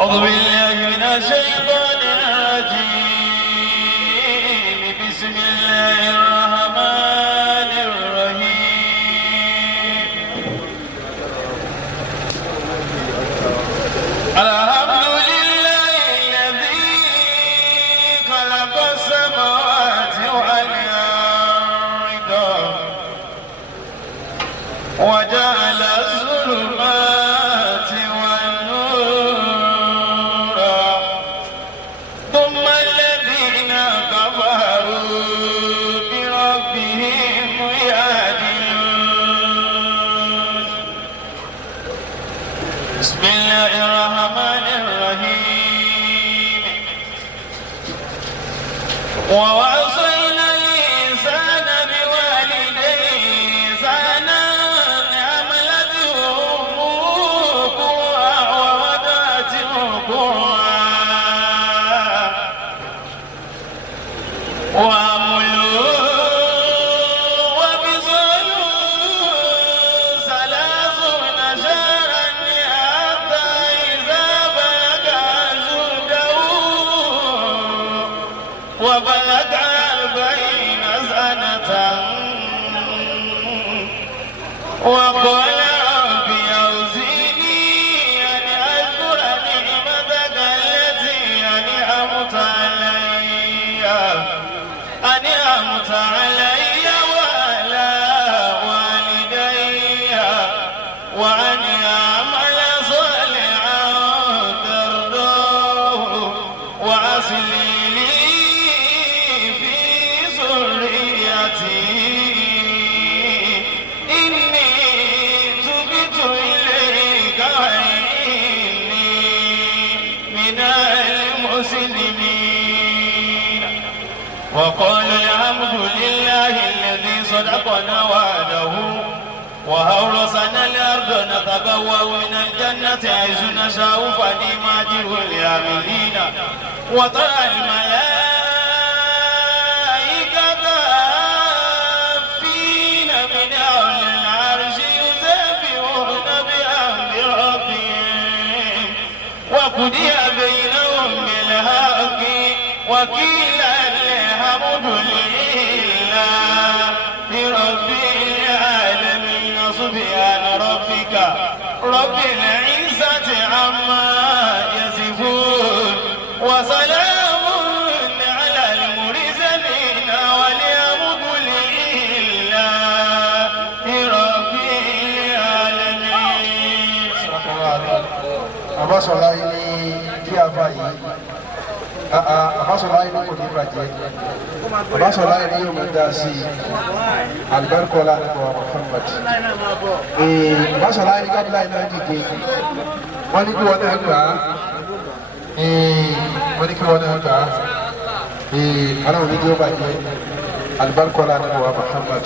أعوذ بالله من الشيطان الرجيم بسم الله الرحمن الرحيم الحمد لله الذي خلق السماوات والأرض وجعل الظلمات والنور ثم الذين كفروا بربهم يعدلون بسم الله الرحمن الرحيم ووصينا الإنسان بوالديه إحسانا حملته أمه كرها ووضعته كرها وحمله وفصاله 30 شهرا حتى إذا بلغ أشده وبلغ 40 سنة وقال رب أوزعني أن أذكر نعمتك التي أنعمت علي وعلى والدي وأن أعمل صالحا ترضاه وأصلح لي في ذريتي إني تبت إليك وإني من المسلمين وقال الحمد لله الذي صدقنا وعده وأورثنا الأرض نتبوأ من الجنة حيث نشاء فنعم أجر العاملين وترى الملائكة حافين من حول العرش يسبحون بحمد ربهم وقضي بينهم بالحق وقيل الحمد لله رب العالمين سبحان ربك رب العزة عما يصفون وسلام على المرسلين والحمد لله رب العالمين. Àbáṣọlá yìí ní kí a fà yìí. Àbáṣọlá yìí ní kò ní bàjẹ́. Àbáṣọlá yìí ní yóò máa dá sí i. Alibarikola ní bàbá Muhammad. Àbáṣọlá yìí ní kábílá yìí náà dìde. Wọ́n ní kí wọ́n náà gbà á. Wọ́n ní kí wọ́n náà gbà á. Aláwọ̀ ní tí ó bàjẹ́. Alibarikola ní bàbá Muhammad.